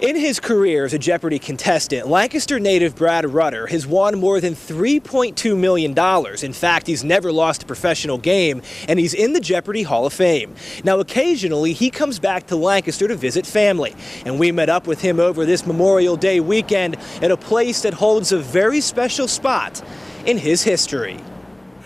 In his career as a Jeopardy contestant, Lancaster native Brad Rutter has won more than $3.2 million. In fact, he's never lost a professional game, and he's in the Jeopardy Hall of Fame. Now, occasionally, he comes back to Lancaster to visit family, and we met up with him over this Memorial Day weekend at a place that holds a very special spot in his history.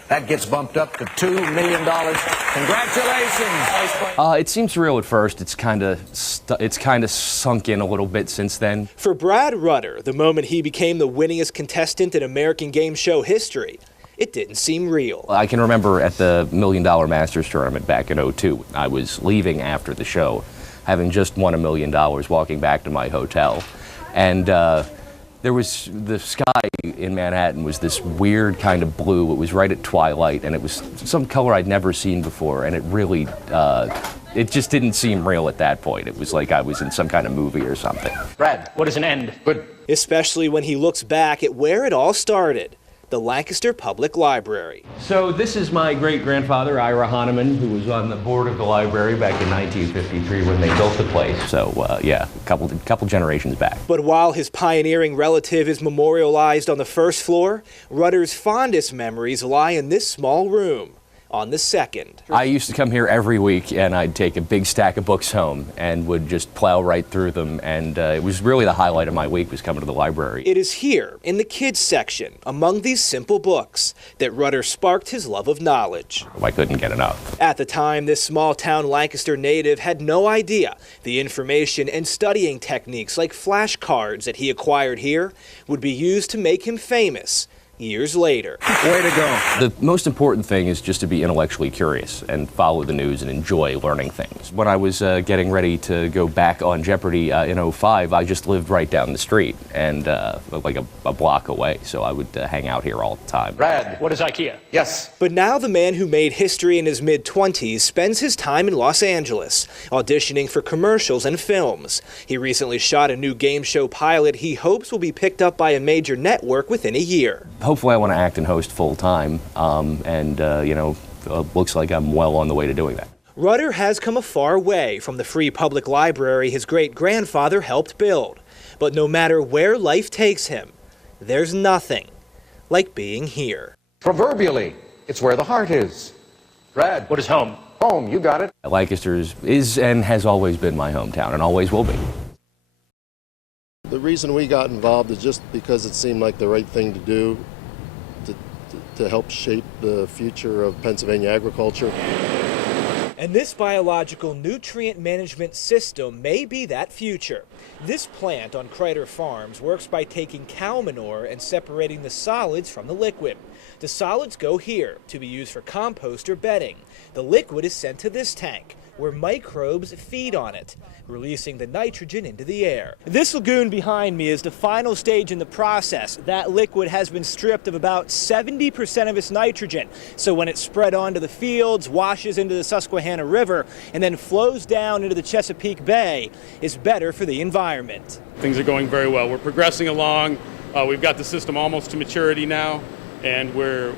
That gets bumped up to $2 million. Congratulations. It seems real at first. It's kind of sunk in a little bit since then. For Brad Rutter, the moment he became the winningest contestant in American game show history, it didn't seem real. I can remember at the $1 Million Masters tournament back in '02, I was leaving after the show, having just won $1 million, walking back to my hotel, and there was the sky in Manhattan was this weird kind of blue. It was right at twilight, and it was some color I'd never seen before, and it really, it just didn't seem real at that point. It was like I was in some kind of movie or something. Brad, what is an end? Good. Especially when he looks back at where it all started, the Lancaster Public Library. So this is my great-grandfather, Ira Hahnemann, who was on the board of the library back in 1953 when they built the place. So, yeah, a couple generations back. But while his pioneering relative is memorialized on the first floor, Rutter's fondest memories lie in this small room on the second. I used to come here every week, and I'd take a big stack of books home and would just plow right through them, and it was really the highlight of my week was coming to the library. It is here, in the kids section, among these simple books, that Rutter sparked his love of knowledge. I couldn't get enough. At the time, this small-town Lancaster native had no idea the information and studying techniques like flashcards that he acquired here would be used to make him famous years later. Way to go. The most important thing is just to be intellectually curious and follow the news and enjoy learning things. When I was getting ready to go back on Jeopardy in '05, I just lived right down the street and like a block away, so I would hang out here all the time. Brad. What is IKEA? Yes. But now the man who made history in his mid-20s spends his time in Los Angeles, auditioning for commercials and films. He recently shot a new game show pilot he hopes will be picked up by a major network within a year. Hopefully I want to act and host full-time, looks like I'm well on the way to doing that. Rutter has come a far way from the free public library his great-grandfather helped build. But no matter where life takes him, there's nothing like being here. Proverbially, it's where the heart is. Brad. What is home? Home, you got it. Lancaster is and has always been my hometown and always will be. The reason we got involved is just because it seemed like the right thing to do to help shape the future of Pennsylvania agriculture. And this biological nutrient management system may be that future. This plant on Kreider Farms works by taking cow manure and separating the solids from the liquid. The solids go here to be used for compost or bedding. The liquid is sent to this tank, where microbes feed on it, releasing the nitrogen into the air. This lagoon behind me is the final stage in the process. That liquid has been stripped of about 70% of its nitrogen. So when it's spread onto the fields, washes into the Susquehanna River, and then flows down into the Chesapeake Bay, is better for the environment. Things are going very well. We're progressing along. We've got the system almost to maturity now, and we're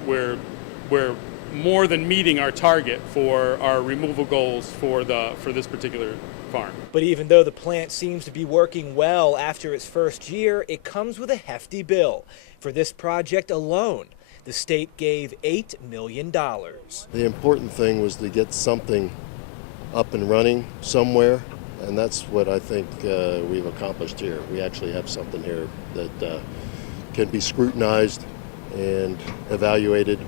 more than meeting our target for our removal goals for this particular farm. But even though the plant seems to be working well after its first year, it comes with a hefty bill. For this project alone, the state gave $8 million. The important thing was to get something up and running somewhere, and that's what I think we've accomplished here. We actually have something here that can be scrutinized and evaluated.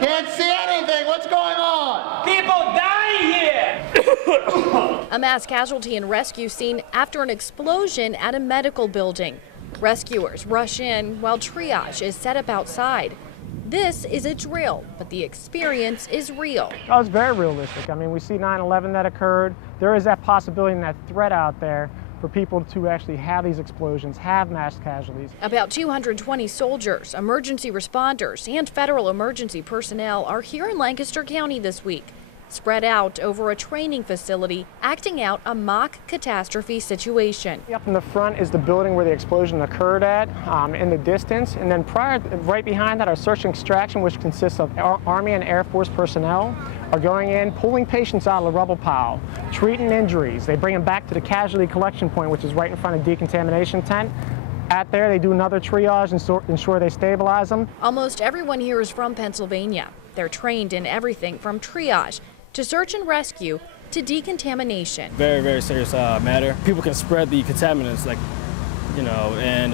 Can't see anything. What's going on? People dying here! A mass casualty and rescue scene after an explosion at a medical building. Rescuers rush in while triage is set up outside. This is a drill, but the experience is real. Oh, it's very realistic. I mean, we see 9/11 that occurred. There is that possibility and that threat out there for people to actually have these explosions, have mass casualties. About 220 soldiers, emergency responders, and federal emergency personnel are here in Lancaster County this week. spread out over a training facility, acting out a mock catastrophe situation. Up in the front is the building where the explosion occurred at, in the distance, and then right behind that, our search and extraction, which consists of Army and Air Force personnel, are going in, pulling patients out of the rubble pile, treating injuries. They bring them back to the casualty collection point, which is right in front of decontamination tent. At there, they do another triage and ensure they stabilize them. Almost everyone here is from Pennsylvania. They're trained in everything from triage to search and rescue to decontamination. Very, very serious matter. People can spread the contaminants, and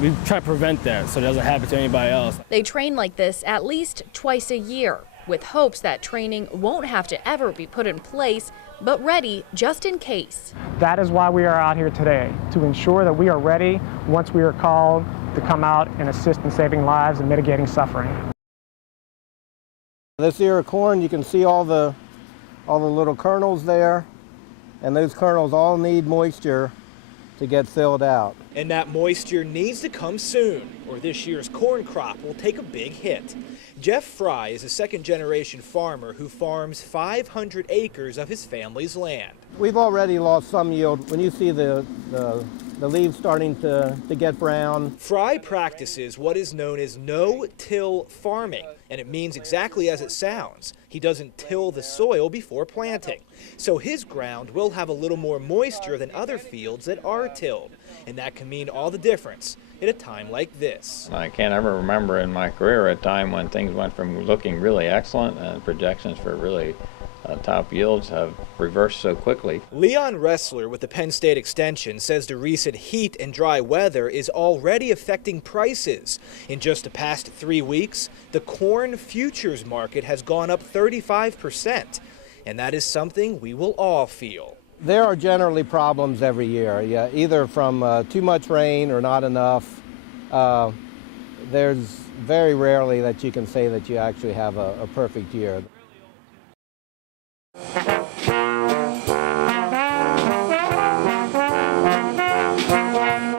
we try to prevent that so it doesn't happen to anybody else. They train like this at least twice a year, with hopes that training won't have to ever be put in place, but ready just in case. That is why we are out here today, to ensure that we are ready once we are called to come out and assist in saving lives and mitigating suffering. This ear of corn, you can see all the little kernels there, and those kernels all need moisture to get filled out. And that moisture needs to come soon, or this year's corn crop will take a big hit. Jeff Fry is a second-generation farmer who farms 500 acres of his family's land. We've already lost some yield. When you see the leaves starting to get brown. Fry practices what is known as no-till farming, and it means exactly as it sounds. He doesn't till the soil before planting. So his ground will have a little more moisture than other fields that are tilled, and that can mean all the difference at a time like this. I can't ever remember in my career a time when things went from looking really excellent and projections for really top yields have reversed so quickly. Leon Ressler with the Penn State Extension says the recent heat and dry weather is already affecting prices. In just the past 3 weeks, the corn futures market has gone up 35%, and that is something we will all feel. There are generally problems every year, either from too much rain or not enough. There's very rarely that you can say that you actually have a perfect year.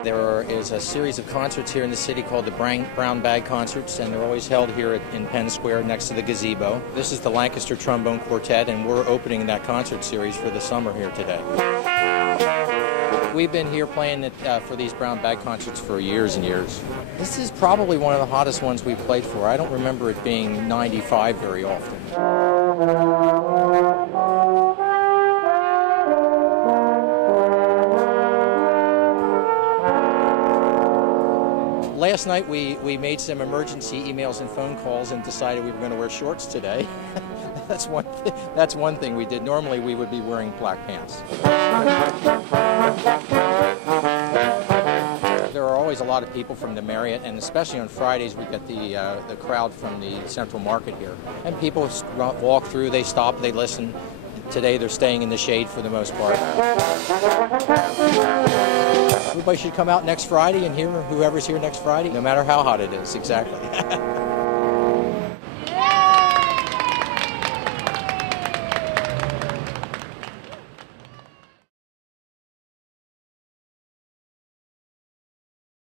There is a series of concerts here in the city called the Brown Bag Concerts, and they're always held here in Penn Square next to the gazebo. This is the Lancaster Trombone Quartet, and we're opening that concert series for the summer here today. We've been here playing for these Brown Bag Concerts for years and years. This is probably one of the hottest ones we've played for. I don't remember it being 95 very often. Last night we made some emergency emails and phone calls and decided we were going to wear shorts today. That's one thing we did. Normally we would be wearing black pants. There are always a lot of people from the Marriott, and especially on Fridays we get the crowd from the Central Market here. And people walk through, they stop, they listen. Today they're staying in the shade for the most part. Everybody should come out next Friday and hear whoever's here next Friday, no matter how hot it is, exactly.